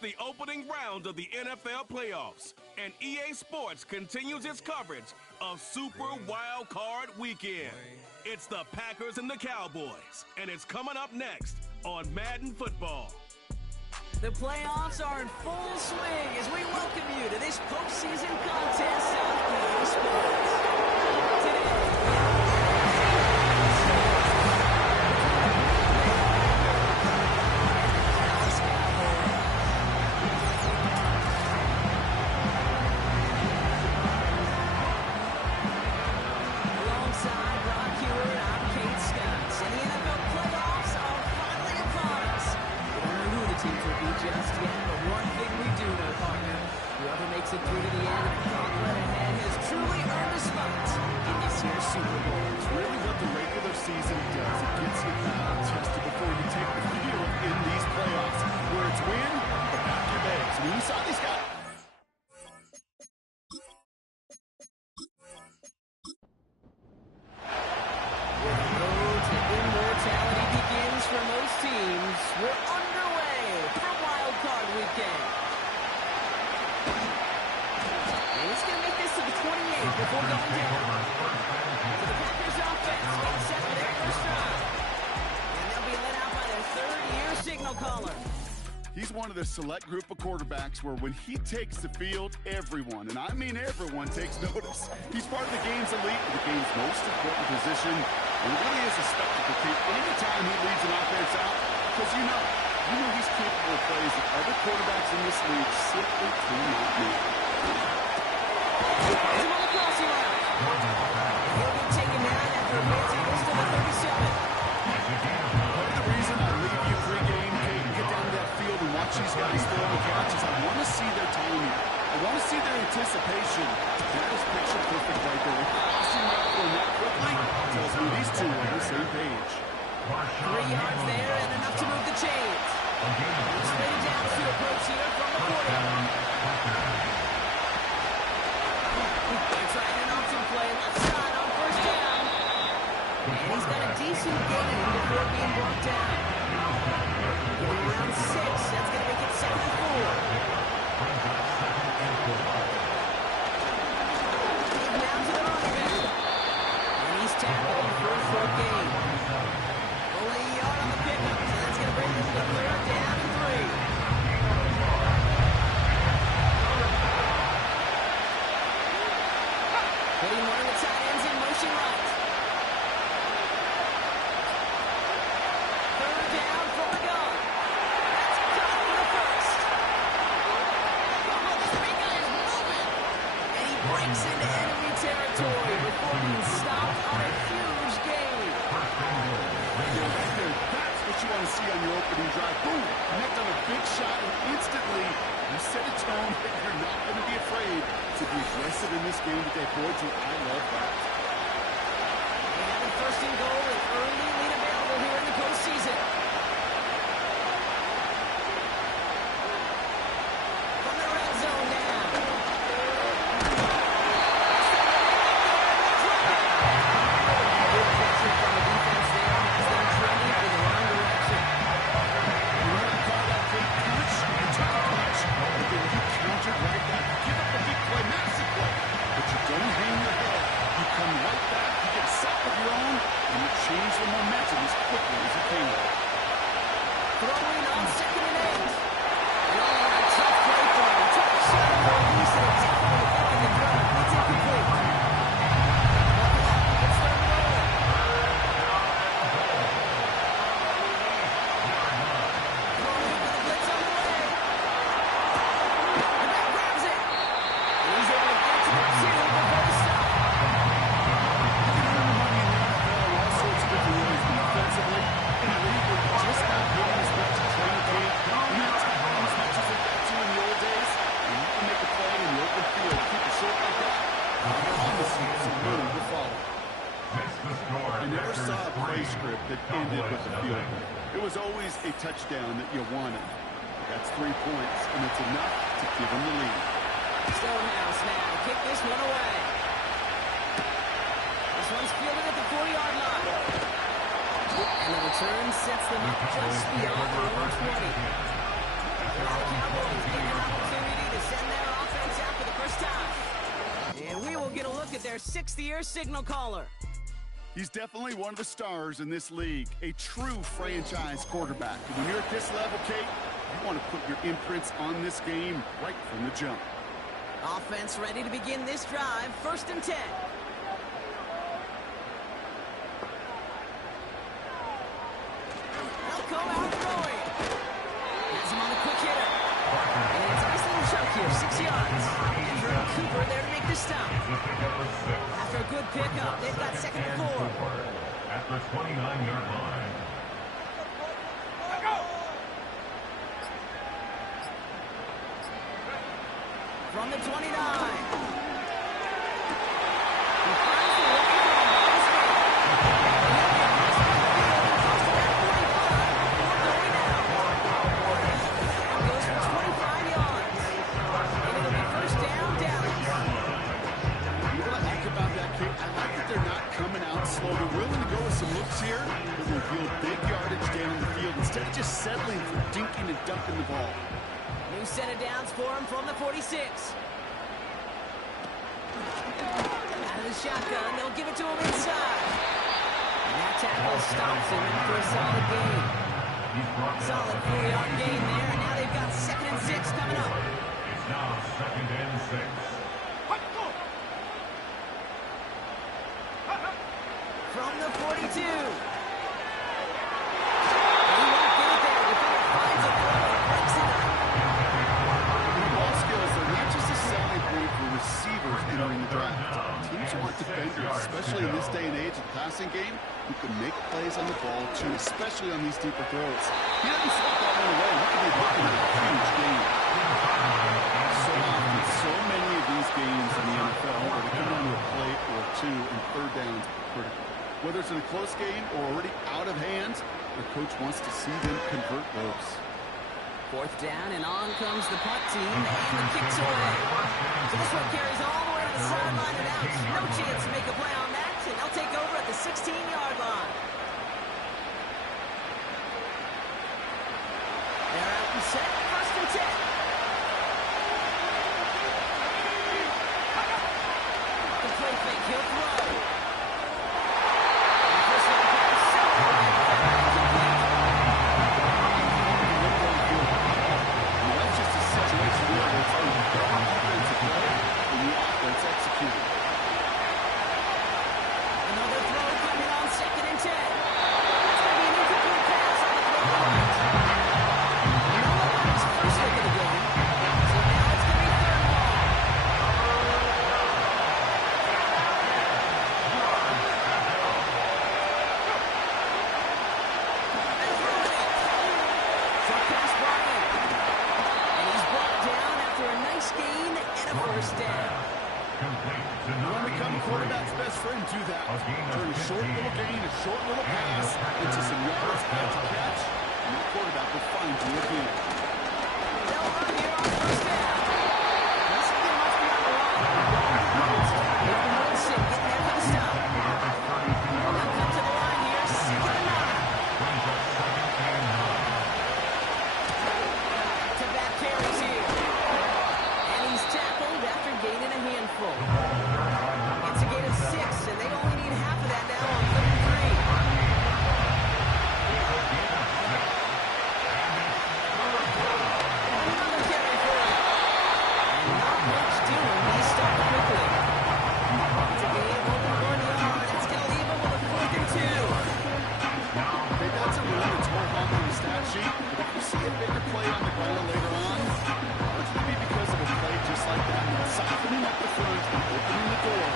It's the opening round of the NFL playoffs, and EA Sports continues its coverage of Super Wild Card Weekend. It's the Packers and the Cowboys, and it's coming up next on Madden Football. The playoffs are in full swing as we welcome you to this postseason contest on EA Sports. Today, just yet, but one thing we do know, partner, whoever makes it through to the end of the gauntlet ahead has truly earned a spot in this year's Super Bowl. It's really what the regular season does. It gets you tested before you take the field in these playoffs, where it's win or pack your bags. I mean, we saw these guys. With the road to immortality begins for most teams, we're underway for Wild Card Weekend. And he's going to make this to the 28th before going down. So the Packers offense gets set for their first drive. And they'll be led out by their third-year signal caller. He's one of the select group of quarterbacks where when he takes the field, everyone, and I mean everyone, takes notice. He's part of the game's elite, the game's most important position, and it really is a spectacle anytime he leads an offense out, because you know he's capable of plays that other quarterbacks in this league simply cannot make. He's on the crossing route. He'll be taken down after a fancy goes to the 37. Part of the reason I leave you pregame, Kate, get down to that field and watch these guys throw the catches, I want to see their timing. I want to see their anticipation. That is picture perfect right there. With crossing route going that quickly, tells me these two are on the same page. 3 yards there and enough to move the chains. Straight down to approach here from the 40. They try an option play left side on first down. And he's got a decent gain before being brought down. Going around 6. That's going to make it 2nd and 4. Now to the running back. And he's tackled for a short gain. Only a yard on the pickup, so that's going to bring them to 3rd down and 3. Putting one of the tight ends in motion right. 3rd down from the gun. That's caught for the first. Oh, this big guy is moving. And he breaks into enemy territory before being stopped on a huge gain. That's what you want to see on your opening drive. Boom! Connect on a big shot, and instantly you set a tone that you're not going to be afraid to be aggressive in this game today. Boy, I love that. They have a 1st and goal and early lead available here in the postseason. From the red zone now. Good pressure from the defense there has them trending in the wrong direction. You want to call that big punch? You took a punch, but then you countered right back. You give up a big play, massive play, but you don't hang your head. You come right back, you get a sack of your own, and you change the momentum as quickly as you can. Throwing on 2nd and 8. Oh, tough play for him. Took a shot for a loose and definitely thinking the throw. It's incomplete. It's 3rd and goal. Throwing with the blitz on the way. The back grabs it. And he's able to get to the 2 before he stops. You can earn money in the NFL in all sorts of different ways, but offensively, in a league where you're just not getting as much training camp, you're not tackling as much as they got to in the old days, and you can make a play in the open field. Keep it short like that. I promise you some room to follow. I never saw a play script that ended with a field goal. It was always a touchdown that you wanted. That's 3 points, and it's enough to give them the lead. Stonehouse now to kick this one away. This one's fielded at the 40-yard line. And the return sets them up just beyond the 120. Cowboys get an opportunity to send their offense out for the first time. And we will get a look at their sixth-year signal caller. He's definitely one of the stars in this league, a true franchise quarterback. And when you're at this level, Kate, you want to put your imprints on this game right from the jump. Offense ready to begin this drive, 1st and 10. They'll go out throwing. Has him on the quick hitter. And it's a nice little chunk here, 6 yards. Andrew Cooper there to make the stop. After a good pickup, they've got 2nd and 4. At the 29-yard line. From the 29. Here, it will yield big yardage down the field instead of just settling for dinking and dunking the ball. New set of downs for him from the 46. Out of the shotgun, they'll give it to him inside. And that tackle stops him after a solid gain. Solid 4-yard gain there, and now they've got 2nd and 6 coming up. It's now 2nd and 6. From the 42. He won't get it there. The defender finds a throw and breaks it up. Ball skills are not just a selling point for receivers entering the draft. Teams want defenders, especially in this day and age of the passing game, who can make plays on the ball too, especially on these deeper throws. He doesn't swat that one away. He could be looking at a huge game. So often, so many of these games in the NFL where they come down to a play or two and 3rd downs are critical. Whether it's in a close game or already out of hand, the coach wants to see them convert those. 4th down, and on comes the punt team, and the kick's away. So this one carries all the way to the sideline and out. No chance to make a play on that, and they'll take over at the 16-yard line. They're out and set, 1st and 10. The play fake, he'll throw. Another throw coming on 2nd and 10. It's going to be an incomplete pass on the throw. No one's first look at the game. So now it's going to be 3rd and long. And throwing it. Short pass Bryant. And he's brought down after a nice gain and a 1st down. You want to become a quarterback's best friend, do that. Turn a short little gain, a short little pass into some yards after catch, and the quarterback will find you again. They'll run here on 1st down. Doesn't get much beyond the line. Wilson getting there for the stop. They'll come to the line here, 2nd and 9. Back-to-back carries here. And he's tackled after gaining a handful. It's a gain of 6, and they only need half of that now on 3rd and 3. Another carry for him. And not much doing. He stopped quickly. It's a gain of over 1 yard. It's going to leave him with a 4th and 2. They've got some room to torque off on the stat sheet, but if you see a bigger play on the ground later on, it's going to be because of a play just like that, softening up the front and opening the door.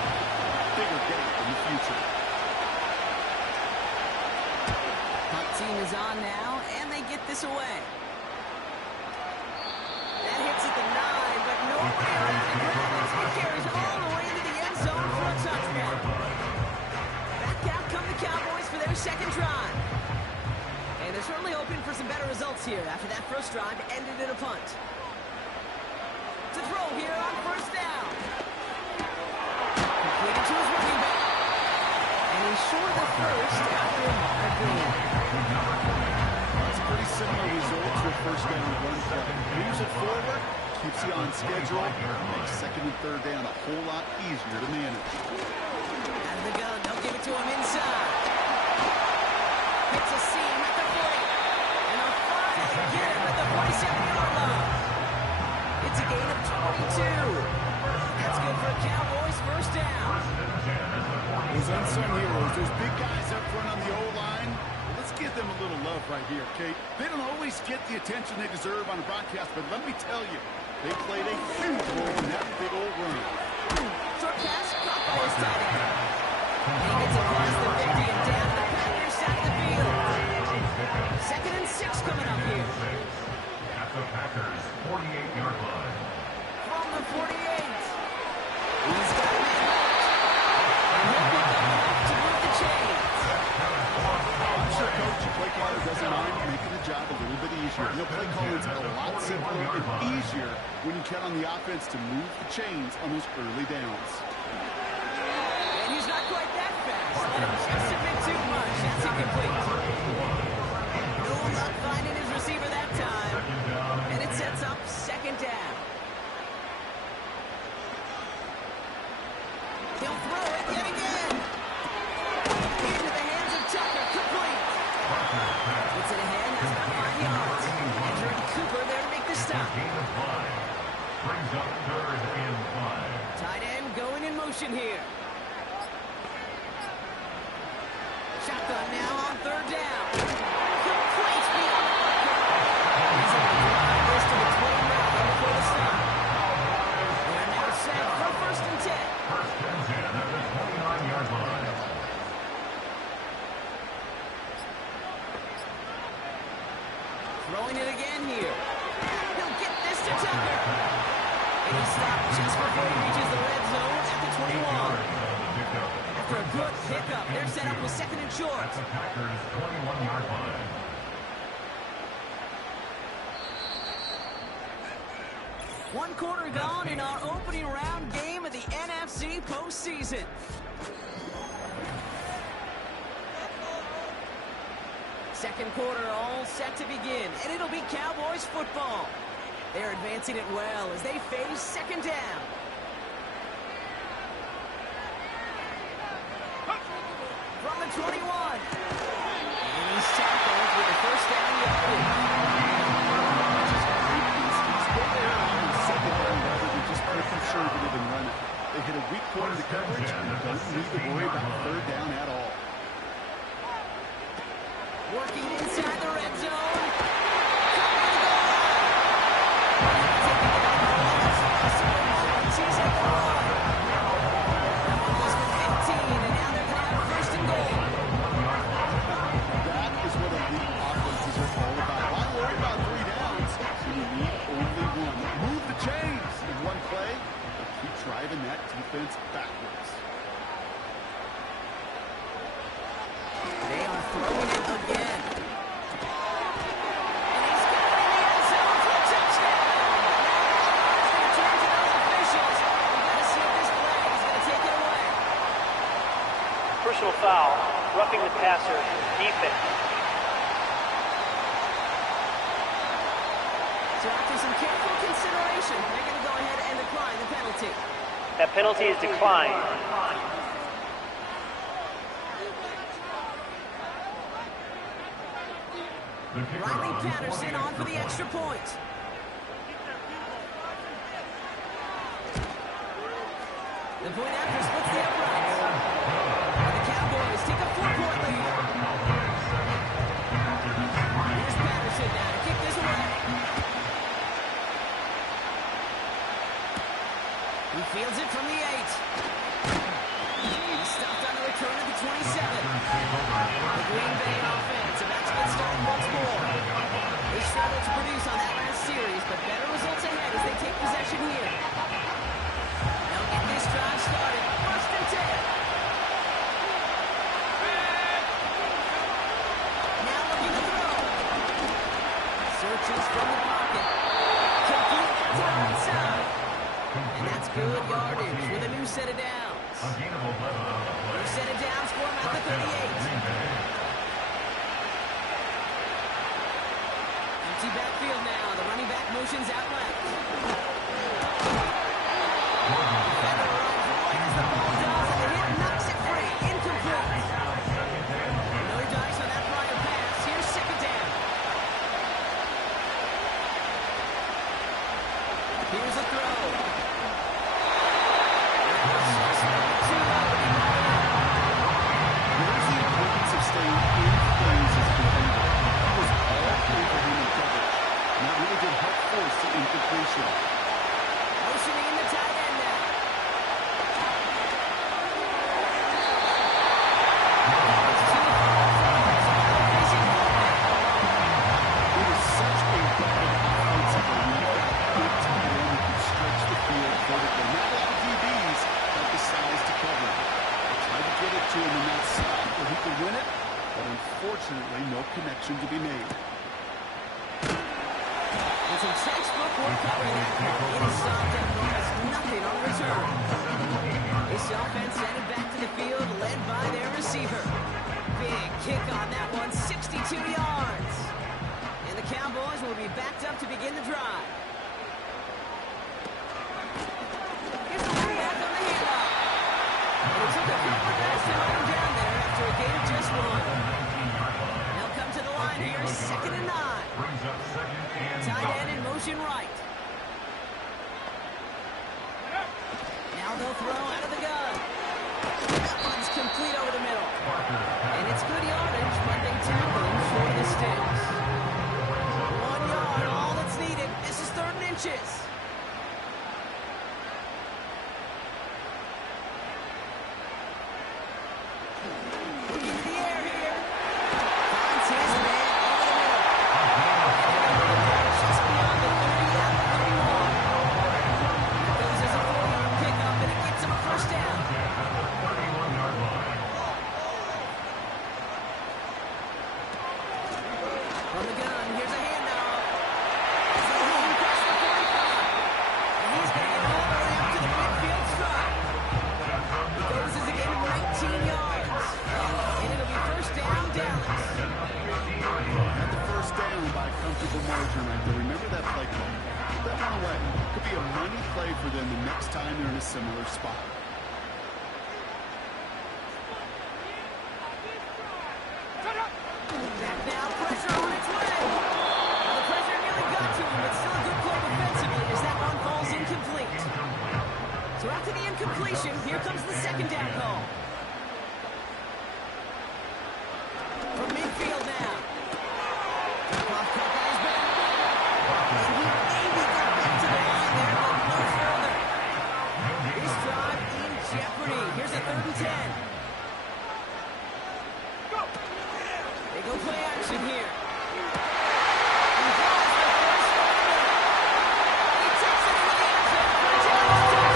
Bigger gap in the future. Punt team is on now, and they get this away. That hits at the 9, but nobody around to grab it. It carries all the way into the end zone for a touchdown. Back out come the Cowboys for their 2nd drive. And they're certainly hoping for some better results here after that first drive ended in a punt. To throw here on 1st down. Completed to his running back. And he's short of the first after a moderate gain. It's a pretty similar result to a 1st down run play. keeps you on schedule, makes second and third down a whole lot easier to manage. Out of the gun, they'll give it to him inside. Hits a seam at the 40. And they'll finally get him at the 47-yard line. It's a gain of 22. That's good for a Cowboys first down. Those unsung heroes, those big guys up front on the O-line, well, let's give them a little love right here, Kate. They don't always get the attention they deserve on a broadcast, but let me tell you, they played a huge role in that big old run. Short pass, caught by his tight end. He gets across the 50 and down the Packers side of the field. Second and 6 coming up here. At the Packers' 48-yard line. From the 48. He's got a man left. And he'll pick up enough to move the chains. I'm sure Coach play caller doesn't mind making the job a little bit easier. You know, play calling's a lot simpler and easier when you count on the offense to move the chains on those early downs. And he's not quite that fast. Let him just a bit too much. That's incomplete. No luck finding his receiver that time. And it sets up second down. He'll throw it yet again. Into the hands of Tucker. Complete. Gets it ahead. Has about 5 yards. Entering Cooper there to make the stop. Gain of 5. Brings up third and 5. Tight end going in motion here. Shotgun now on third down. Complete beyond the marker. He's able to drive this to the 20-yard before the stop. They're now set for first and 10. First and 10 at the 29-yard line. Throwing it again here. He'll get this to Tucker. And he stopped just before he reaches the red zone at the 21. After a good pickup, they're set up with second and short. At the Packers' 21-yard line. One quarter gone in our opening round game of the NFC postseason. Second quarter all set to begin, and it'll be Cowboys football. They're advancing it well as they face second down. From the 21. And he's tackled with a first down yardage. Conservative and run it. They hit a weak point of the coverage and don't need to worry about third down at all. Working inside the red zone. He's at the line. Almost for 15, and now they're going to have first and goal. That is what elite offenses are all about. Why worry about 3 downs when you need only one? Move the chains in one play. Keep driving that defense backwards. They are throwing it again. And he's got it in the end zone for a touchdown. He's going to turn to those officials. We've got to see if this play is going to take it away. Personal foul, roughing the passer, defense. So after some careful consideration, they're going to go ahead and decline the penalty. That penalty is declined. Riley Patterson on for the extra point. The point after splits the uprights. And the Cowboys take a 4-point lead. Here's Patterson now to kick this away. He fields it from the 8. He's stopped on the return at the 27. The Green Bay offense about to get started once more. They struggled to produce on that last series, but better results ahead as they take possession here. They'll get this drive started. First and 10. Now looking to throw. Searches from the pocket. Complete to the right side. And that's good yardage with a new set of downs. New set of downs for him at the 38. Empty backfield now. The running back motions out left. Defender arrives right as the ball does, and the hit knocks it free. Incomplete. No dice on that prior pass. Here's second down. Here's a throw. There's the importance of staying in phase as a defender. He was all over him in coverage. And that really did help force the incompletion. Motioning in the tight end now. It is such a weapon offensively. You know, good tight end who can stretch the field vertically. Not a lot of DBs have the size to cover him. They tried to get it to him in that spot where he could win it, but unfortunately, no connection to be made. And some textbook work covering that call. It is stopped and has nothing on return. This offense headed back to the field, led by their receiver. Big kick on that one, 62 yards. And the Cowboys will be backed up to begin the drive. Here's the runback on the handoff. And it took a couple guys to run him down there after a gain of just one. They'll come to the line here, 2nd and 9. Brings up 2nd and Tight end in motion right. Now they'll throw out of the gun. That one's complete over the middle. And it's good yardage, but they tackle him short of the sticks. 1 yard, all that's needed. This is 3rd and inches. Looking to the air here. Finds his man over the middle. Just beyond the 30 out the 31. That goes as a 4-yard pickup, and it gets him a first down. 31-yard line. From the gun, here's a handoff. It's a long pass for 45. And he's going to get all the way up to the midfield stripe. It goes as a gain of 19 yards. And it'll be first down, Dallas. Got the first down by a comfortable margin right there. Remember that play call. Put that one away. Could be a money play for them the next time they're in a similar spot. Back now, pressure on its way. Well, the pressure nearly got to him, but still a good play defensively as that one falls incomplete. So after the incompletion, here comes the 2nd down call. From midfield now. Off cut by his back. And he maybe got back to the line there, but no further. This drive in jeopardy. Here's a 3rd and 10. They go play action here. He draws the first down. He takes it into the end zone for a touchdown.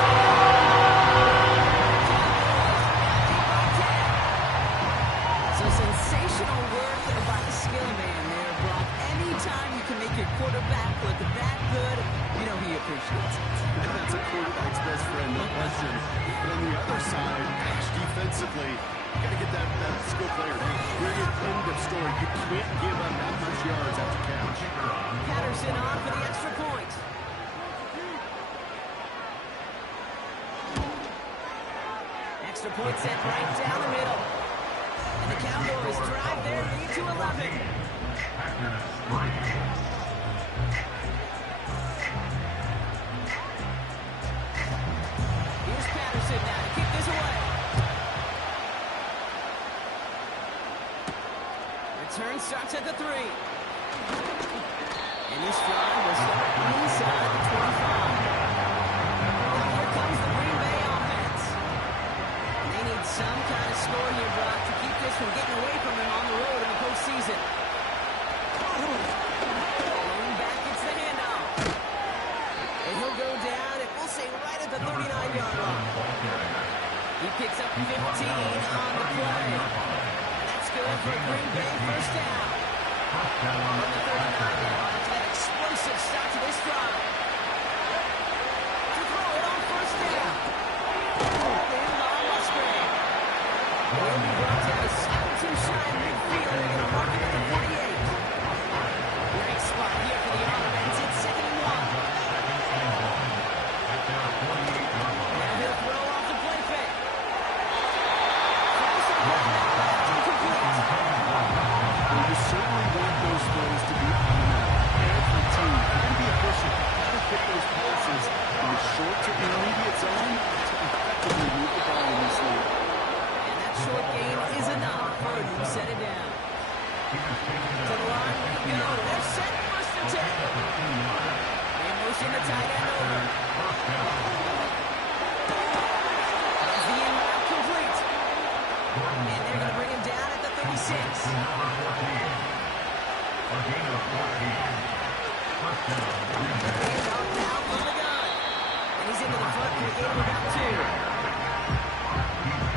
So sensational work by the skill man there, Brock. Anytime you can make your quarterback look that good, you know he appreciates it. That's a quarterback's best friend, no question. But on the other side, gosh, defensively, you got to get that skill player. Period, end of story. You can't give up that much yards after catch. Patterson on for the extra point. Extra point set right down the middle. And the Cowboys drive their lead to 11. Here's Patterson now to kick this away. Return starts at the 3. And this drive will start inside the 25. Now here comes the Green Bay offense. And they need some kind of score here, Brock, to keep this from getting away from them on the road in the postseason. Going back, it's the handoff. And he'll go down, and we'll say right at the 39-yard line. He picks up 15 on the play. And that's good for a Green Bay first down. From the 39 now, it's an explosive start to this drive. To throw it on first down. In by Musgrave. He'll be brought down to 7-2 shy midfield. They're going to mark it at the 40. To the line we go. They're set first and 10. They motion the tight end over. Is the in route complete? And they're going to bring him down at the 36. Hands off now from the gun. And he's into the front for a gain of about 2.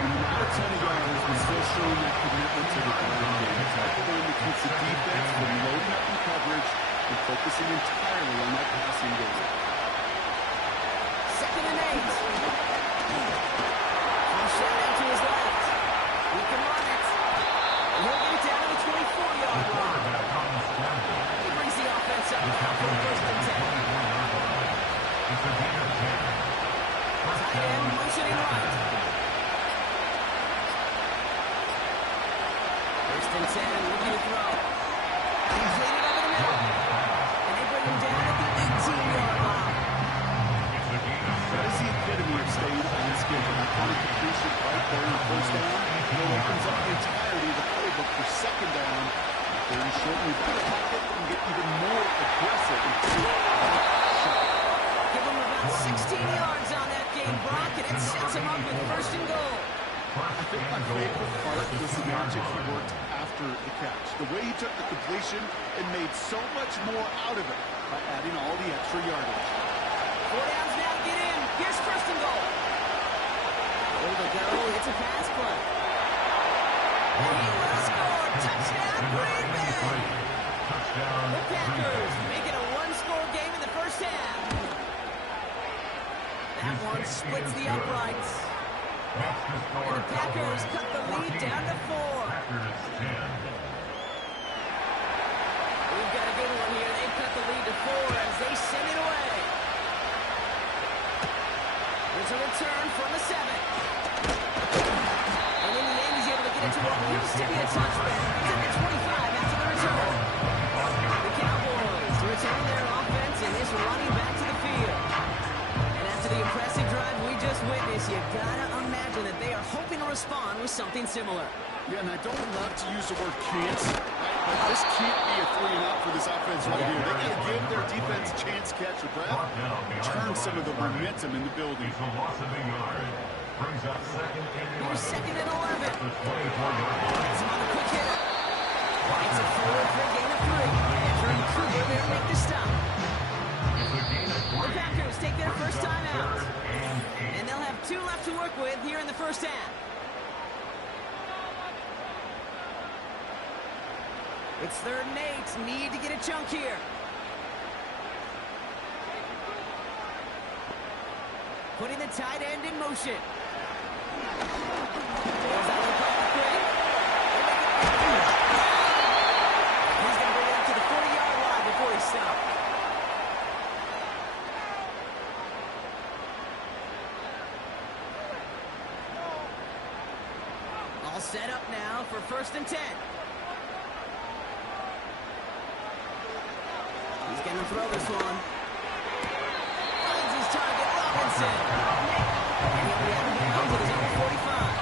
Not a ton of yards, but still showing that commitment to the ground game attack. One that keeps the defense from loading up in coverage and focusing entirely on that passing game. 2nd and 8. From Shannon to his left. He can run it. And he'll get it down to the 24-yard line. He brings the offense up now for 1st and 10. Tight end motioning right. 1st and 10, looking to throw. Completed over the middle. And they bring him down at the 18-yard line. That is the epitome of staying on schedule. On a completion right there on 1st down, it opens up the entirety of the playbook for 2nd down. 30 short, we've got to pocket and get even more aggressive and take that shot. Give him about 16 yards on that game, Brock, and it sets him up with 1st and goal. I think my favorite part was the magic he worked after the catch. The way he took the completion and made so much more out of it by adding all the extra yardage. 4 downs now to get in. Here's 1st and goal. Over the go. It's a pass play. And he will score. Touchdown, Green Bay. The Packers make it a one-score game in the first half. That one splits the uprights. And the Packers cut the lead down to 4. We've got a good one here. They cut the lead to 4 as they send it away. There's a return from the 7. And in the end, he's able to get it to what used to be a touchback. He's at the 25 after the return. The Cowboys return their offense and this running back to the field. And after the impressive drive we just witnessed, you gotta imagine that they are hoping to respond with something similar. Yeah, and I don't love to use the word can't, but this can't be a 3-and-out for this offense right here. They got to give their defense a chance to catch their breath, turn some of the momentum in the building. Here's 2nd and 11. It's on a quick hitter. It's a forward for a gain of 3. Andrew Kruger there to make the stop. The Packers take their first time out. And they'll have 2 left to work with here in the first half. It's 3rd and 8. Need to get a chunk here. Putting the tight end in motion. There's that little punt quick. He's going to bring it up to the 40-yard line before he stops. All set up now for 1st and 10. He's going to throw this one. Finds his target, Robinson. And he'll be out of bounds at his own 45.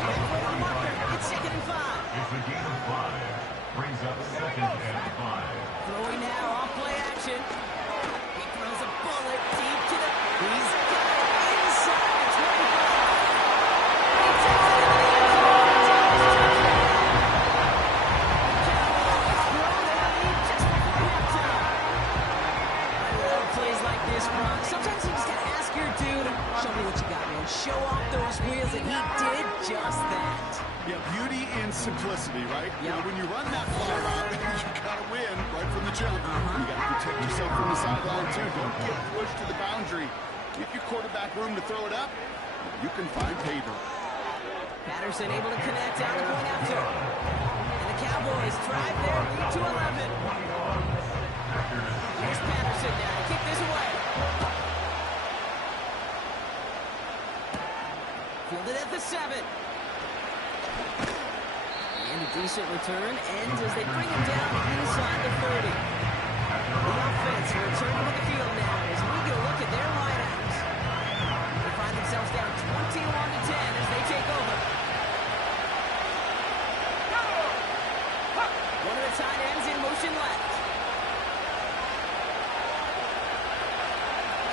Back for the marker. It's 2nd and 5. Brings up 2nd and 5. Throwing now, off play action. He throws a bullet deep to the... He's got it inside the 25. He takes it into the end zone. Sometimes you just gotta ask your dude, show me what you got, man. Show off those wheels, and he did just that. Yeah, beauty in simplicity, right? You know, when you run that far out, you gotta win right from the jump. You gotta protect yourself from the sideline, too. Don't get pushed to the boundary. Give your quarterback room to throw it up. You can find paper. Patterson able to connect down the point after. And the Cowboys drive their lead to 11. Here's Patterson now to kick this away. Fielded at the 7. And a decent return ends as they bring him down inside the 30. The offense returning to the field now as we get a look at their lineups. They find themselves down 21-10 as they take over. tight ends in motion left.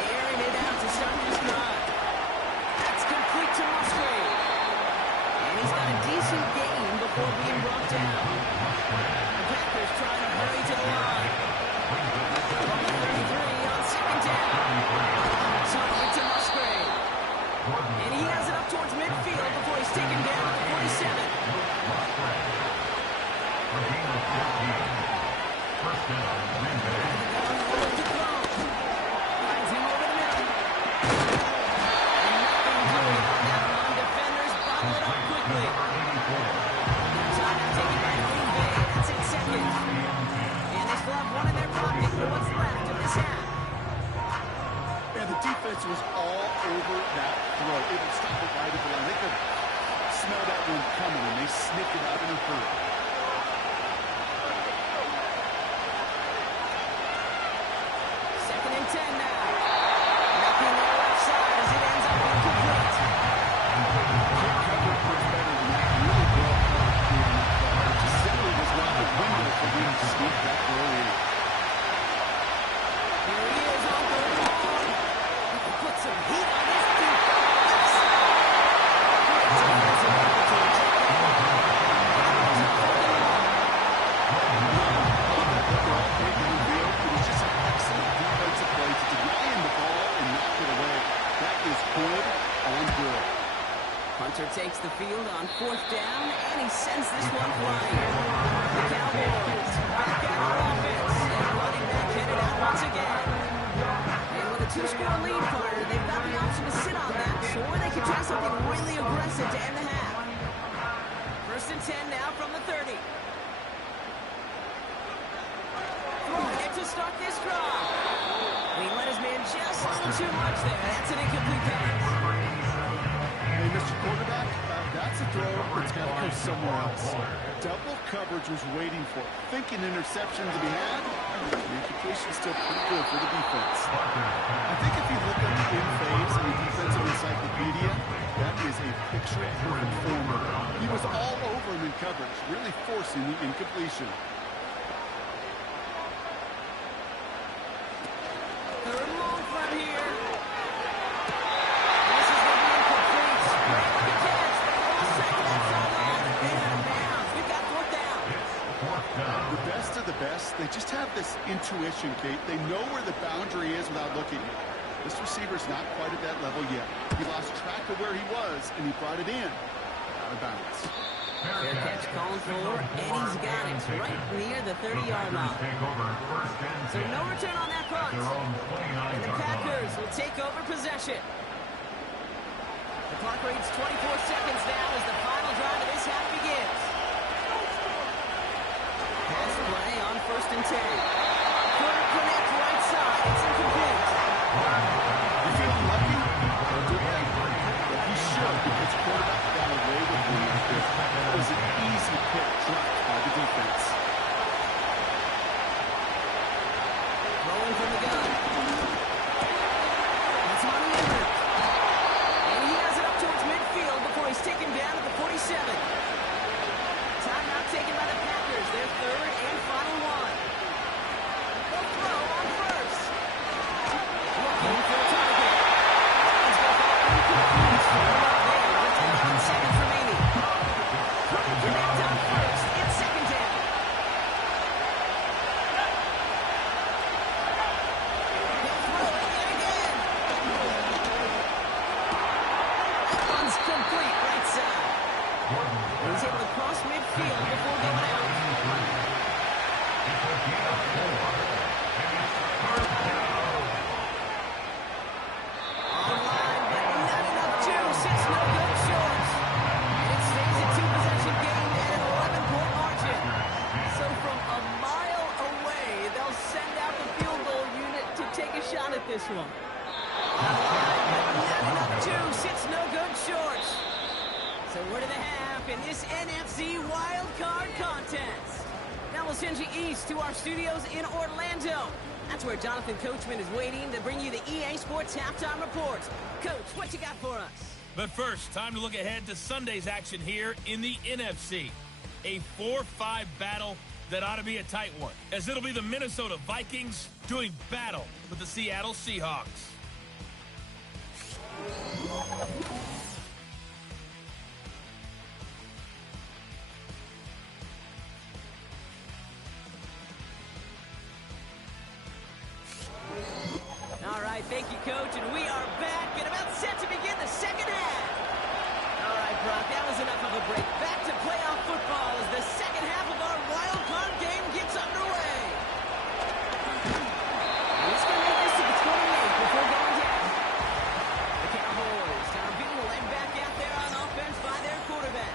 Airing it out to start this drive. That's complete to Musgrave. And he's got a decent gain before being brought down. The Packers trying to hurry to the line. From the 33 on second down. Target to Musgrave. And he has it up towards midfield before he's taken down at the 47. First down, Green Bay. Finds him over the middle. And nothing doing on that run. Defenders bottle it up quickly. Time taken by Green Bay. That's in second. And they still have one in their pocket for what's left of this half. And the defense was all over that throw. It would stop it right at the line. They could smell that one coming, and they sniffed it out in a hurry. Second and 10 now. Nothing there left side as it ends up incomplete. Coverage was better than that. Really well covered creating that play. It just simply was not a window for him to sneak that throw in. Here he is on third down. He can put some heat on his defense. Great defensive effort to reject that. It was just an excellent defensive play to deny him the ball and knock it away. That is good on good. Hunter takes the field on fourth down, and he sends this one flying. The Cowboys back at our offense, and running back headed out once again. And with a two-score lead, Carter, they've got the option to sit on that, or they could try something really aggressive to end the half. First and 10 now from the 30. Throwing it to start this drive. And he let his man just a little too much there. That's an incomplete pass. Hey, Mr. Quarterback, that's a throw that's got to go somewhere else. Double coverage was waiting for it. Thinking interception to be had. The incompletion's still pretty good for the defense. I think if you look at the in phase in the defensive encyclopedia, that is a picture-perfect form of it. He was all over him in coverage, really forcing the incompletion. Third and long from here. This is going to be incomplete. Great with the catch. All set to that sideline. And they out of bounds. We've got fourth down. The best of the best, they just have this intuition, Kate. They know where the boundary is without looking. This receiver's not quite at that level yet. He lost track of where he was, and he brought it in. Out of bounds. Fair catch called for, and he's got it right near the 30-yard line. So no return on that punt. And the Packers will take over possession. The clock reads 24 seconds now as the final drive of this half begins. Pass play on first and 10. Quarter connect right side. It's incomplete. You feeling lucky? Well, do they? Well, he should, because quarterback got away with one like this. It was an easy pick dropped by the defense. Rolling from the gun. That's Money Everett. And he has it up towards midfield before he's taken down at the 47. Timeout taken by the Packers. Their third and final one. They'll throw on first. Looking for a target. He's got that incomplete. Just 11 seconds remaining. Connect on first. It's second down. He'll throw it yet again. That one's complete right side. He's able to cross midfield before going out. Online, but not enough juice. It's no good short. And it stays a two-possession game and an 11-point margin. So from a mile away, they'll send out the field goal unit to take a shot at this one. Online, but not enough juice. It's no good short. So we're to the half in this NFC Wild Card contest. Now we'll send you east to our studios in Orlando. That's where Jonathan Coachman is waiting to bring you the EA Sports Halftime Report. Coach, what you got for us? But first, time to look ahead to Sunday's action here in the NFC. A 4-5 battle that ought to be a tight one, as it'll be the Minnesota Vikings doing battle with the Seattle Seahawks. All right, thank you, Coach, and we are back and about set to begin the second half. All right, Brock, that was enough of a break. Back to playoff football as the second half of our wild card game gets underway. Who's going to make this to the 28th before going down? The Cowboys are being led back out there on offense by their quarterback.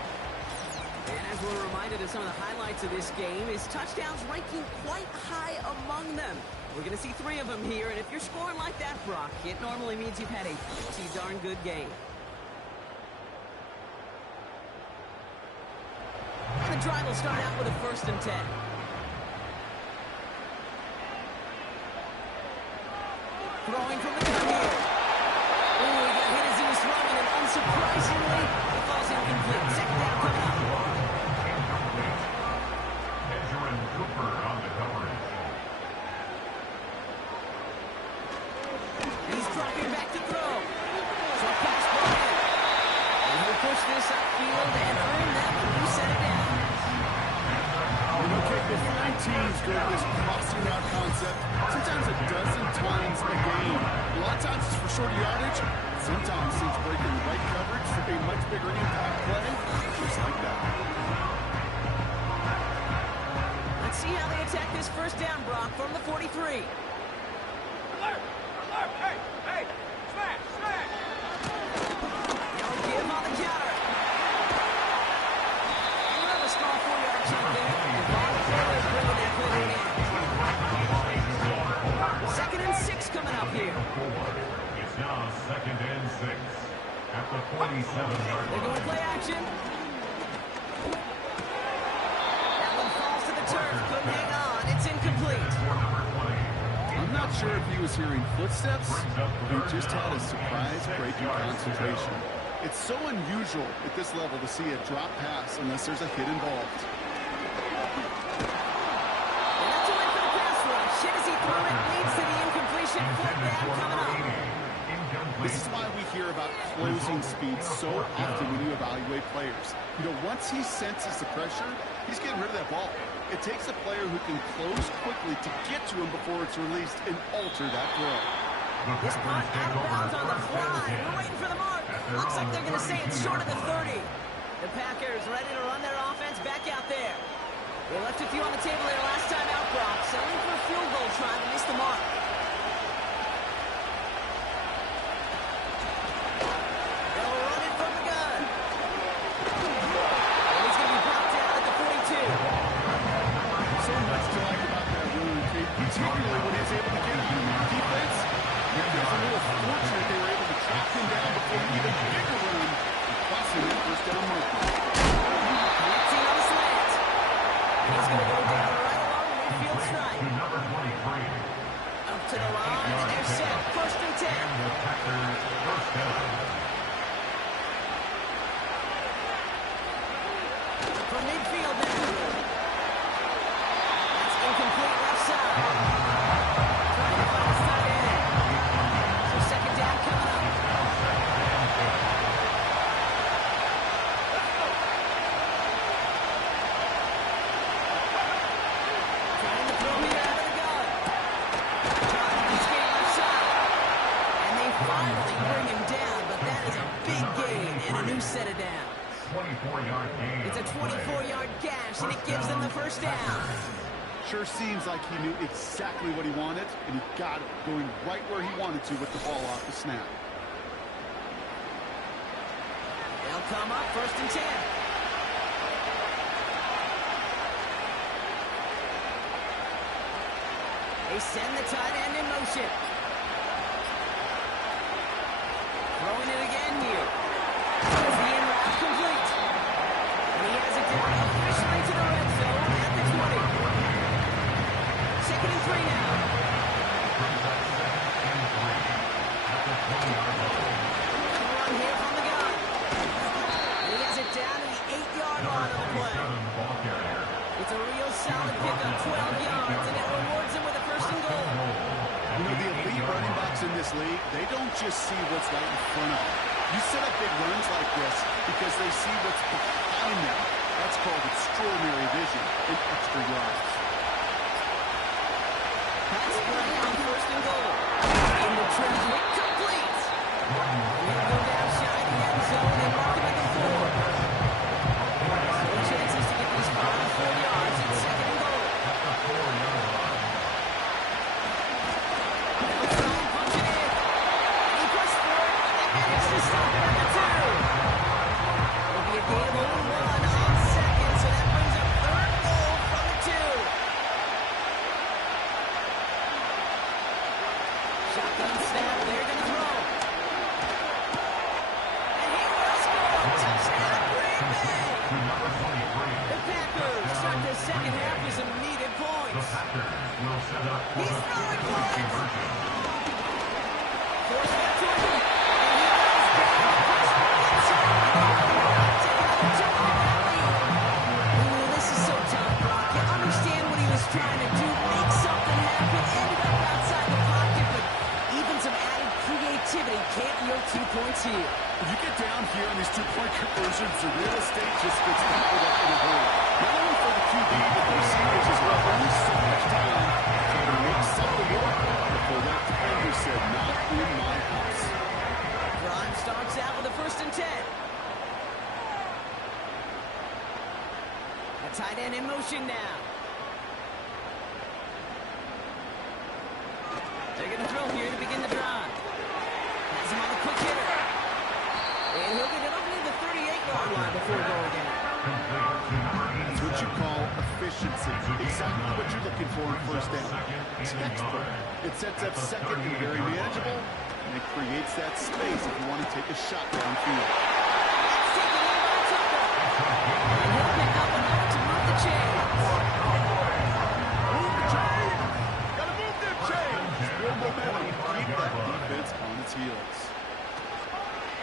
And as we're reminded of some of the highlights of this game, his touchdowns ranking quite high among them. We're going to see 3 of them here, and if you're scoring like that, Brock, it normally means you've had a pretty darn good game. The drive will start out with a 1st and 10. Throwing from the gun here. Ooh, he got hit as he was throwing, and unsurprisingly, it falls incomplete. Second down coming up. Benjamin Cooper on the coverage. He's dropping back to throw. So pass ball in. And he'll push this upfield and earn them a new set of downs. Okay, if 9 teams go to this crossing route concept, sometimes a dozen times a game. A lot of times it's for short yardage. Sometimes it's breaking the right coverage for a much bigger impact play. Just like that. Let's see how they attack this 1st down, Brock, from the 43. Alert! Alert! Hey! Hey! Smash! Smash! They'll give on the counter. We'll have a small 4-yard chunk there. And Bob Taylor's bringing that play in. 2nd and 6 coming up here. It's now 2nd and 6 at the 47-yard They're going to play action. That one falls to the turf. Couldn't hang on. It's incomplete. I'm not sure if he was hearing footsteps or he just had a surprise-breaking concentration. It's so unusual at this level to see a drop pass unless there's a hit involved. And that's a win for the pass rush. Hit as he threw it leads to the incompletion. 4th down coming up. This is why we hear about closing speed so often when you evaluate players. You know, once he senses the pressure, he's getting rid of that ball. It takes a player who can close quickly to get to him before it's released and alter that throw. This punt out of bounds on the fly. We're waiting for the mark. Looks like they're going to say it's short of the 30. The Packers ready to run their offense back out there. They left a few on the table there last time out, Brock. Settling for a field goal try to miss the mark. They'll run it from the gun. And he's going to be brought down at the 42. So much to like about that run, Kate, particularly when he's able to get out of the defense. It was a little fortunate they were able to track him down before he even bigger run and crossing that 1st down marker. Connecting on the slant. He's going to go down right along the midfield stripe. Number 23. Up to the line, and they're set. 1st and 10. The Packers 1st down. From midfield now. That's incomplete left side. Trying to find his tight end. So 2nd down coming up. Trying to throw here out of the gun. He's getting left side. And they finally bring him down, but that is a big gain and a new set of downs. 24-yard gain. It's a 24-yard gash, and it gives them the 1st down. Sure seems like he knew exactly what he wanted, and he got it going right where he wanted to with the ball off the snap. They'll come up 1st and 10. They send the tight end in motion. Throwing it again here. Is the in route complete? And he has it down officially to the red zone at the 20. 2nd and 3 now. Run here from the gun. And he has it down to the 8-yard line on the play. It's a real solid pick this league, they don't just see what's right in front of them. You set up big runs like this because they see what's behind them. That's called extraordinary vision and extra yards. Pass play on first and goal. In the traffic, complete. He'll go down shy of the end zone and mark him at the 4. So chances to get these 5 yards in second and goal. Now try and punch it in. He pushed for it, but they managed to stop it at the 2. It'll be a gain of only 1 on second, so that brings up third and goal from the 2. Shotgun snap, they're going to throw. And he will score! Touchdown, Green Bay! The Packers start the second half with some needed points. He's throwing for it! Force back to him. And he goes down across the end zone. Take another chunk of that lead. Ooh, this is so tough, Brock. You understand what he was trying to do. Make something happen. Ended up outside the pocket, but even some added creativity can't yield 2 points here. If you get down here on these 2-point conversions, the real estate just gets gobbled up in a hurry. Not only for the QB, but the receivers as well. Only so much time to make something work. Before that defender said, not in my house. Prime starts out with a 1st and 10. A tight end in motion now. They're going to throw here to begin the drive. Has him on a quick hitter. And he'll get it up near the 38-yard line before going down. That's what you call efficiency. Exactly what you're looking for in first down. Textbook. It sets up second and very manageable, and it creates that space if you want to take a shot downfield. Let's take it in by Tucker. And he'll pick up enough to move the chains. Move the chain! Gotta move them chains! Build momentum. Keep that defense on its heels.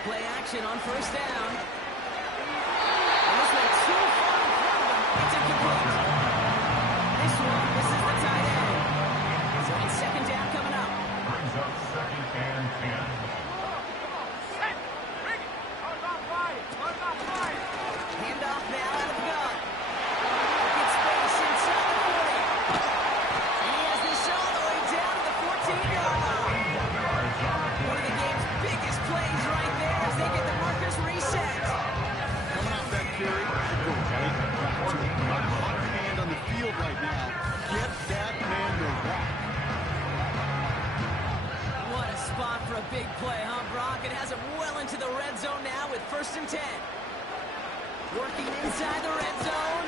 Play action on first down. And this one too far in front of him. It's incomplete. This one, this is the tight end. So it's second down coming up. Brings up second and 10. Set. Bring it. Hold on, fire. Hold on, fire. Handoff now out of the gun. Look at space inside the 40. And he has this all the way down to the 14-yard line. One of the game's biggest plays right there as they get the markers reset. Coming off that carry, go right back to it. Not a hot hand on the field right now. Get that man to rock. What a spot for a big play, huh, Brock? It has it well into the red zone now with 1st and 10. Working inside the red zone.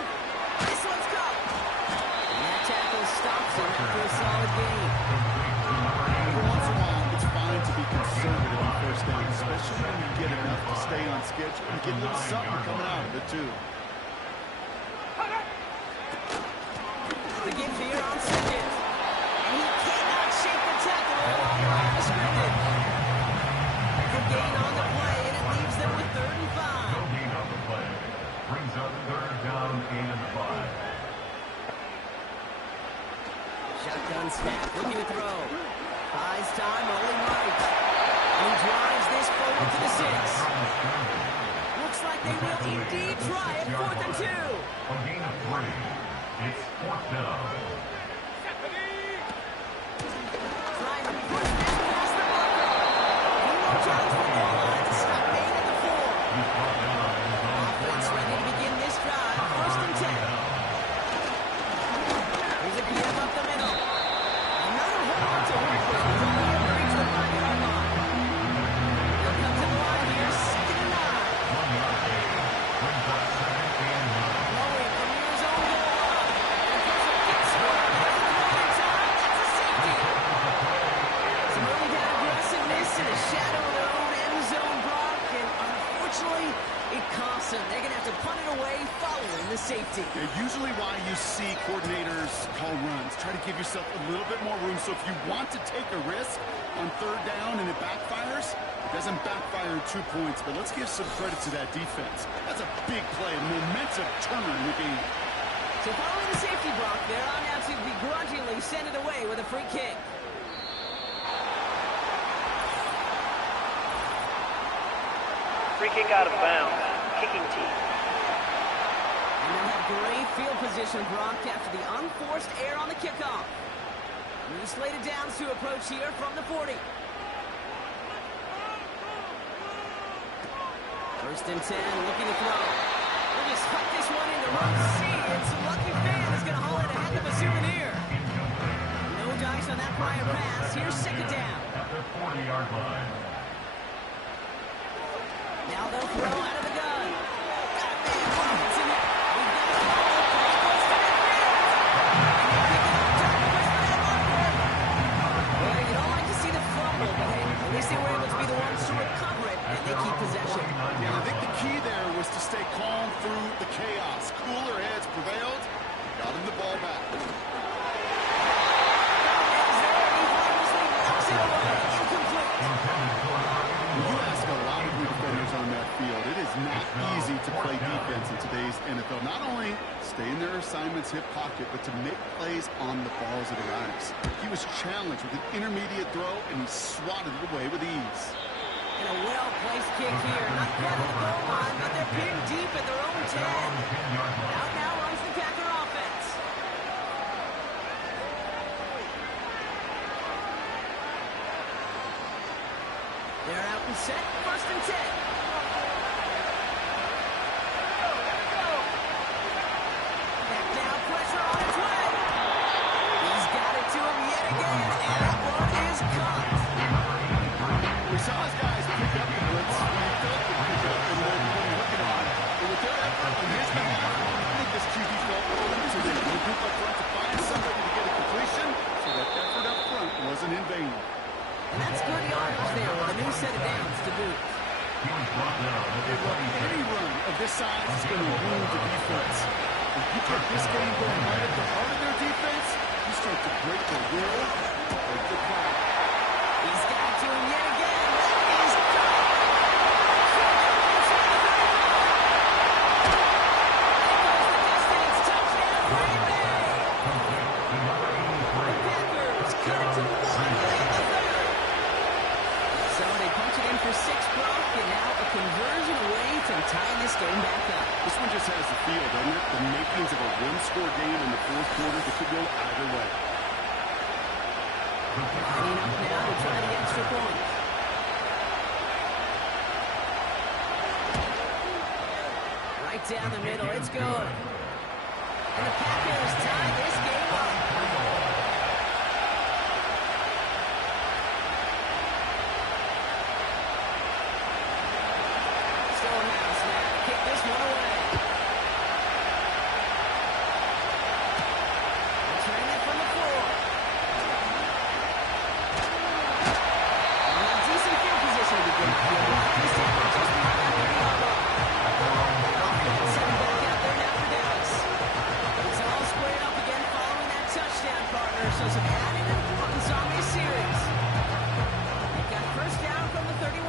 This one's caught. And that tackle stops him after a solid gain. Every once in a while, it's fine to be conservative on first down, especially when you get enough to stay on schedule and get a little something coming out of it, too. The give here on second. And he cannot shake the tackle along the line of scrimmage. Good gain on the play, and it leaves them with 3rd and 5. No gain on the play. Brings up third down and 5. Shotgun snap, looking to throw. Buys time, rolling right. And he drives this forward to the 6. Looks like they will indeed try it, 4th and 2. A gain of 3. It's 4th down. Trying to push this past the marker. He won't charge the goal line to stop gain at the 4. Offense ready to begin this drive, 1st and 10. Here's a PM up the middle. Another hold to Hooper. He's only able to reach the 5-yard line. He'll come to the line here, 2nd and 9. 1 yard gain. Brings up second and 9. Throwing from near his own goal line. And there's a big score. Has the ball in time. That's a safety. Some early down aggressiveness in the shadow of their own end zone block. And unfortunately, it costs them. They're going to have to punt it away following the safety. Yeah, usually why you see coordinators call runs. Try to give yourself a little bit more room. So if you want to take a risk on 3rd down and it backfires, it doesn't backfire in 2 points. But let's give some credit to that defense. That's a big play, a momentum turner in the game. So following the safety block, they're on now to begrudgingly send it away with a free kick. Free kick out of bounds. Kicking team. And they'll have great field position, Brock, after the unforced error on the kickoff. New slated downs to approach here from the 40. First and 10, looking to throw. We'll just tuck this one into row C, and some lucky fan is going to haul in a heck of a souvenir. No dice on that prior pass. Here's second down. At the 40-yard line. Now they'll throw out of the gun. Got a man. It's in there. We've got a ball. Pretty close to midfield. And they pick it up. Time to push for that marker. Well, you don't like to see the fumble, but hey, at least they were able to be the ones to recover it, and they keep possession. Yeah, I think the key there was to stay calm through the chaos. Cooler heads prevailed. Got him the ball back. Is there any harmlessly knocks it away? Incomplete. You ask a lot of new defenders on that field. It is not easy to play defense in today's NFL. Not only stay in their assignment's hip pocket, but to make plays on the ball as it arrives. He was challenged with an intermediate throw, and he swatted it away with ease. And a well-placed kick here. Not quite on the goal line, but they're pinned deep at their own 10. Out now runs the Packer offense. They're out and set. First and 10. Back down, pressure on its way. He's got it to him yet again, and that one is caught. We saw his guys pick up the blitz. We felt the pick up, and when you're looking at it, and with their effort on his behalf, I think this QB felt so they regroup up front to find somebody to get a completion, so that effort up front wasn't in vain. And that's good yardage there with a new set of downs to boot. Any run of this size is going to wound the defense. If you get this game going right at the heart of their defense, you start to break the will, break the clock. He's got it to him yet again. He's got it. The distance. Touchdown, Green Bay. The Packers cut it to 1 late in the third. So they punch it in for 6, Brock, and now a conversion away from tying this game back up. This one just has the feel, doesn't it? The makings of a one-score game in the fourth quarter that could go either way. Lining up now to try the extra point. Right down the middle, it's good. And the Packers tie this game up. Still a mouse now. Kick this one away. Returning it from the floor. And a decent field position to begin. This time just beyond that 30-yard line. Offense setting back out there now for Dallas. It's all squared up again following that touchdown, partner. So some added importance on this series. They've got first down from the 31.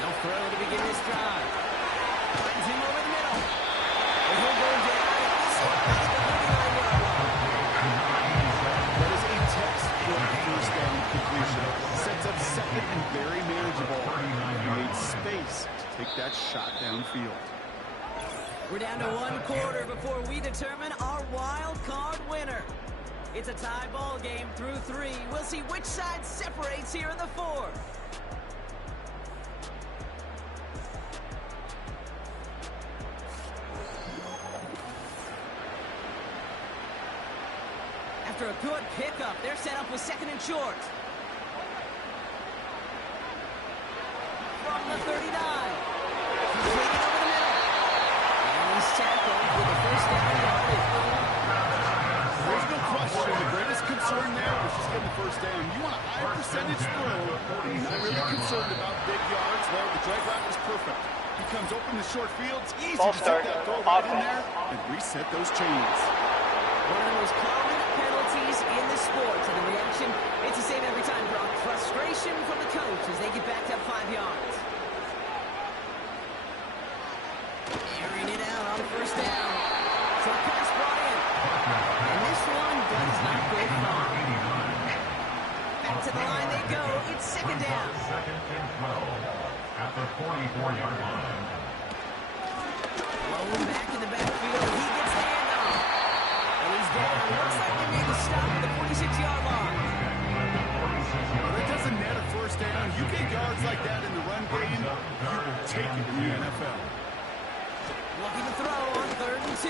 They'll throw to begin this drive. Finds him over the middle. And he'll go down inside the 39-yard line. That is a textbook first down completion. Sets up second and very manageable. Made space to take that shot downfield. We're down to 1 quarter before we determine our wild card winner. It's a tie ball game through 3. We'll see which side separates here in the 4th. After a good pickup, they're set up with second and short. From the 39. Completed over the middle. And he's tackled with a first down yardage. There's no question. The greatest concern there was just getting the first down. You want a high percentage throw, and you're not really concerned about big yards. Well, the drag route was perfect. He comes open the short field. It's easy Ball to start. take that throw right in there and reset those chains. One of the most common penalties in the sport. And the reaction, it's the same every time, Brock. Frustration from the coach as they get back up 5 yards. Airing it out on first down. Short pass, Bryant. And this one does not go far. Back to the it's second down. Second and 12 at the 44-yard line. Rolling back in the backfield. He gets the handoff. And he's down. Looks like they made the stop at the 46-yard line. Well, that doesn't net a first down. You get yards like that in the run game, you will take it in the NFL. Looking to throw on 3rd and 2.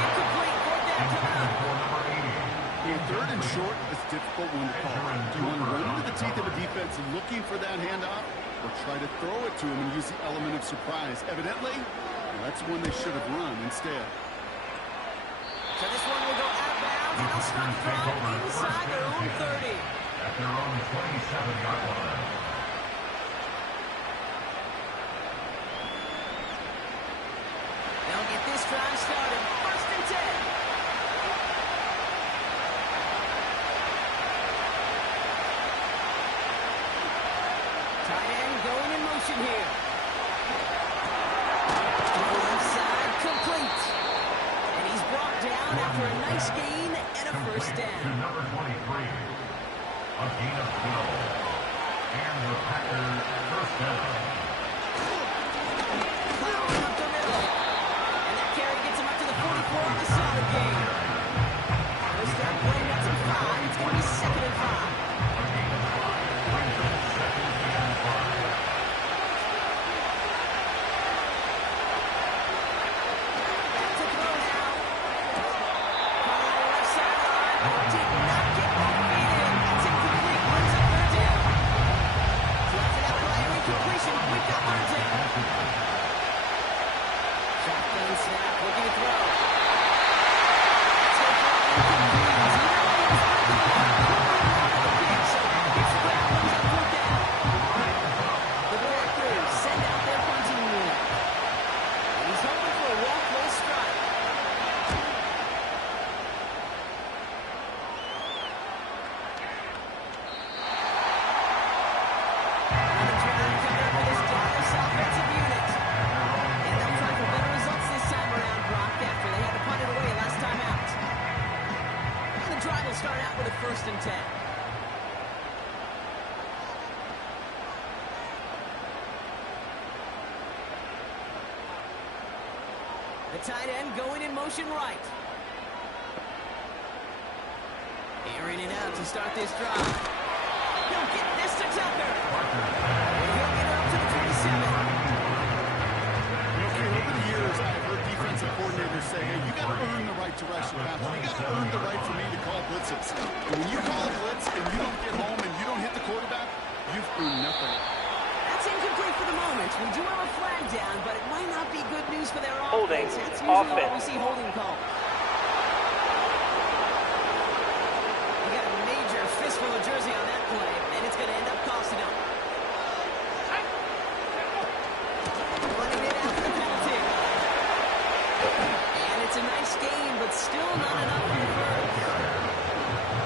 Incomplete. 4th down coming up. In 3rd and short, it's a difficult one to call. Do you want to run into the teeth of a defense looking for that handoff, or try to throw it to him and use the element of surprise? Evidently, that's one they should have run instead. So this one will go out of bounds, and they'll start the drive inside their own 30. At their own 27-yard line. They'll get this drive started. 1st and 10. Tight end going in motion here. Left side complete. And he's brought down after a nice gain and a first To down. number 23. A gain of 12. And the Packers first down. Plowing up the middle. And that carry gets him up to the 44 on the solid gain. First down play, that's a 5. It's going to be 2nd and 5. Start out with a 1st and 10. The tight end going in motion right. Airing it out to start this drive. He'll get this to Tucker. He'll get it up to the 27. Okay, over the years, I've heard defensive coordinators say, hey, you got to earn the right to rush the passer. You got to earn the right for me to call blitzes. And when you call a blitz and you don't get home and you don't hit the quarterback, you've earned nothing. That's incomplete for the moment. We do have a flag down, but it might not be good news for their Holding. offense. That's usually why we Offense. see holding call. We got a major fistful of jersey on that play, and it's going to end up costing them. Running it out for the penalty. And it's a nice gain, but still not enough for the first.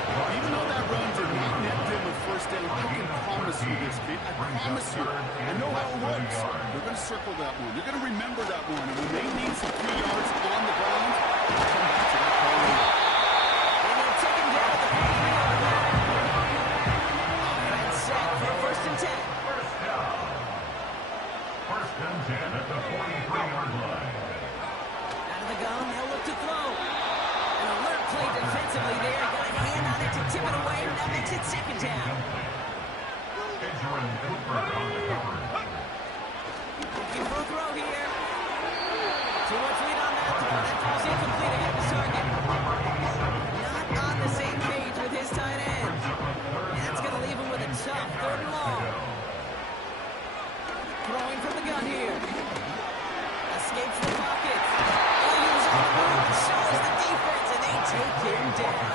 Well, even though that run did not net them a first down, I can promise you this, kid. I promise you. I know how it works. They're going to circle that one. They're going to remember that one. And when they need some 3 yards on the ground, they'll come back to that play. And they'll take him down at the 43-yard line. Offense set for 1st and 10. First down. 1st and 10 at the 43-yard line. Out of the gun, they'll look to throw. An alert play defensively there. Got a hand on it to tip it away, and that makes it 2nd down. Edgerrin Cooper on the cover. Looking for a throw here. Too much lead on that throw. That throws incomplete ahead of his target. Not on the same page with his tight end. And that's going to leave him with a tough 3rd and long. Throwing from the gun here. Escapes the pocket. And he's on the move. So is the defense, and they take him down.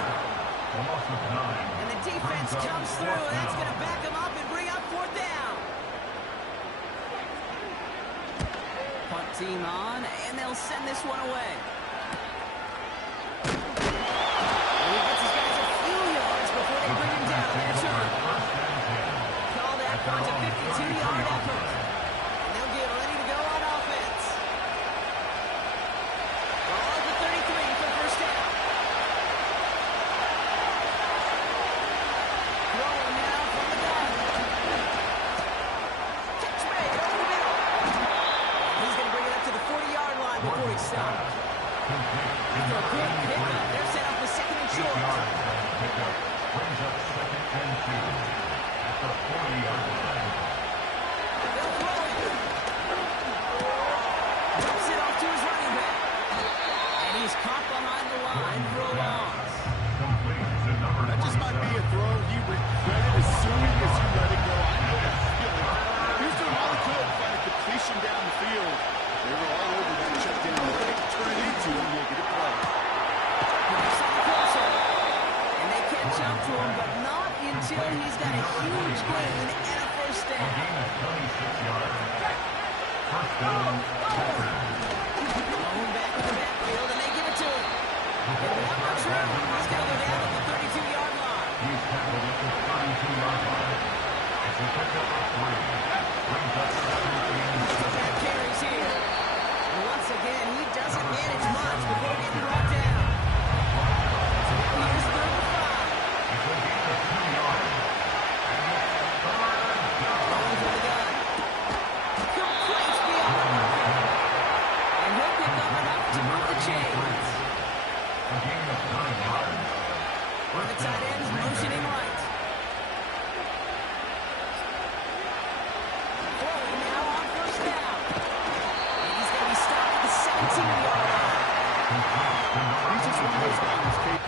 And the defense comes through, and that's going to back him up and bring up 4th down. Punt team on, and they'll send this one away. And he gets his guys a few yards before they bring him down. Their turn. Call that punt a 52-yard effort. And they'll get ready to go on offense. Ball at the 33 for 1st down. quick stop. After a good pickup, they're set up with second and short. Pickup brings up second and 2 at the 40-yard line. They'll throw it. Dumps it off to his running back. And he's caught behind the line for a loss. Complete to number That just might be a throw he regretted as soon as he let it go. I know that feeling. He was doing all he could to find a completion down the field. They were all over that check down, ready to turn it into a negative play. And they catch up to him, but not until he's got a huge gain and a first down. Gain of 26 yards. First down, Packers. Going back in the backfield, and they give it to him. And not much room. He's got to go down at the 32-yard line. He's tackled at the 32-yard line. It's a pickup of 3. Brings up second and 7. Carries here. And once again, he doesn't manage much before getting brought down. So now here's 3rd and 5. It's a gain of 2 yards. And it's third down. Going for the gun. Complete beyond the marker. And he'll pick up enough to move the chains. A gain of 9 yards. And the tight end's motioning right. Throwing now on first down. And he's going to be stopped at the 17-yard line. He's just one of those guys, Kate.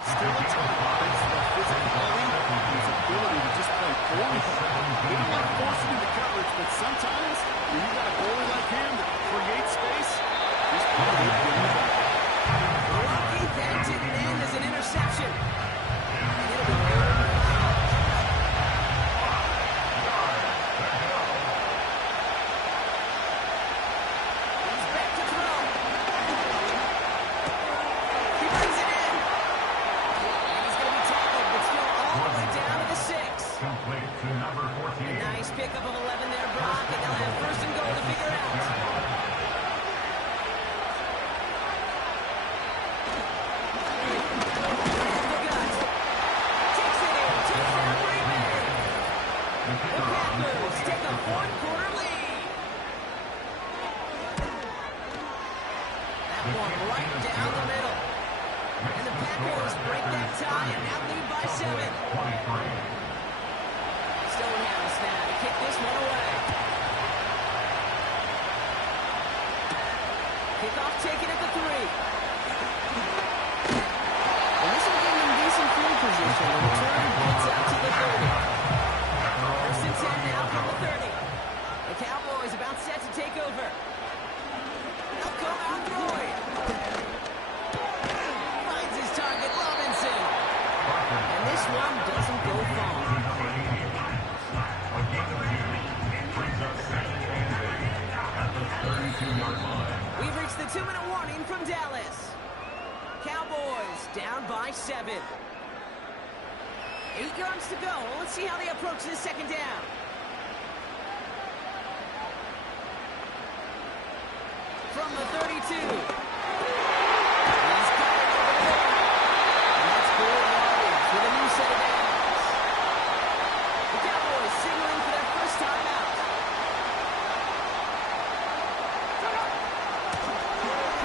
Still a tough offense, that physicality and his ability to just play forward. They don't want to force him into coverage, but sometimes when you got a goalie like him that creates space, he's probably going to back. Lucky that it didn't end as an interception. And it'll be he's back to throw. He brings it in. And he's going to be tackled, but still all the way down to the 6. Complete to number 14. A nice pickup of 11 there, Brock, and they'll have first and goal to figure out. And the gut. Takes it in. Touchdown, Green Bay. The Packers take a 4th quarter lead. That one right down the middle. And the Packers break that tie and now lead by 7. 23. Stonehouse now to kick this one away. Kickoff taken at the 3. And this will give them decent field position. The return gets out to the 30. First and 10 now from the 30. The Cowboys about set to take over. They'll come out throwing. Finds his target, Robinson. And this one doesn't go far. We've reached the 2-minute warning from Dallas. Cowboys down by 7. 8 yards to go. Let's see how they approach this second down. From the 32. He's got it over the middle. And that's 4 yards with a new set of downs. The Cowboys signaling for their first time out.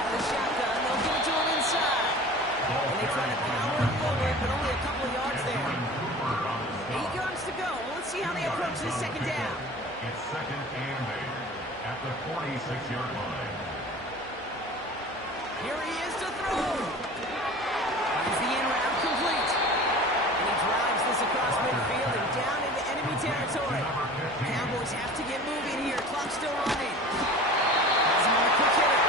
The shotgun, they'll give it to him inside. And they try to power it forward, but only a couple of yards there. 8 yards to go. Let's see how they approach this second down. It's second and 8 at the 46-yard line. Here he is to throw. Finds the in route complete. And he drives this across midfield and down into enemy territory. Cowboys have to get moving here. Clock still running. Has him on a quick hitter.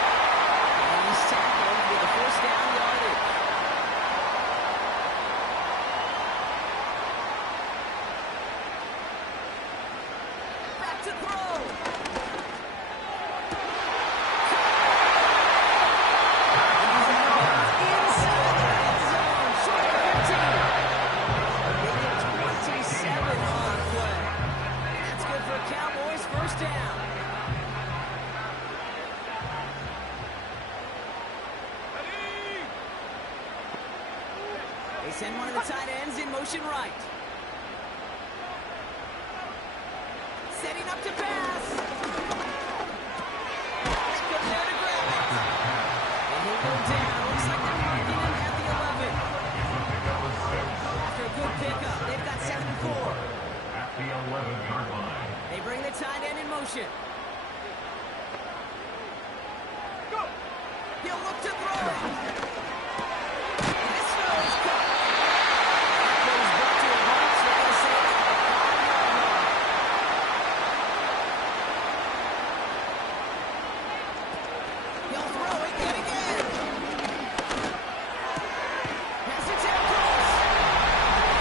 And he's tackled with a first down yardage. Back to throw. Cowboys first down. Send one of the tight ends in motion right. Setting up to pass. Back up there to grab it. And he'll go down. Looks like they're marking him at the 11. After a good pickup, they've got 7 and 4. At the 11-yard line. They bring the tight end in motion. Go! He'll look to throw it. This throw is caught. Goes back to a box. They're going to say it at the 5-yard line. He'll throw it yet again. Pass it down close.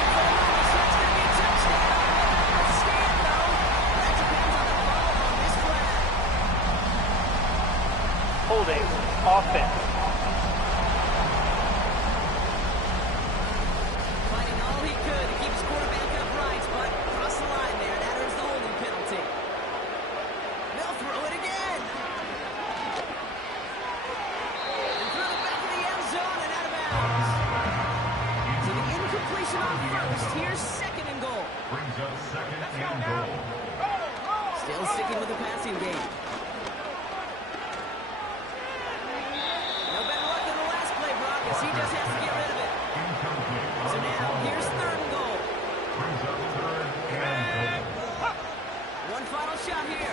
For the moment, so it's going to be a touchdown. They'll stand, though. That depends on the call on this flag. Holding offense. Fighting all he could to keep his quarterback upright, but across the line there, that earns the holding penalty. They'll throw it again. And through the back of the end zone and out of bounds. So the incompletion on first. Here's 2nd and goal. Brings up 2nd and goal. Still sticking with the passing game. No better luck than the last play, Brock, as he just has to get rid of it. Incomplete. So now, here's 3rd and goal. Brings up 3rd and goal. One final shot here.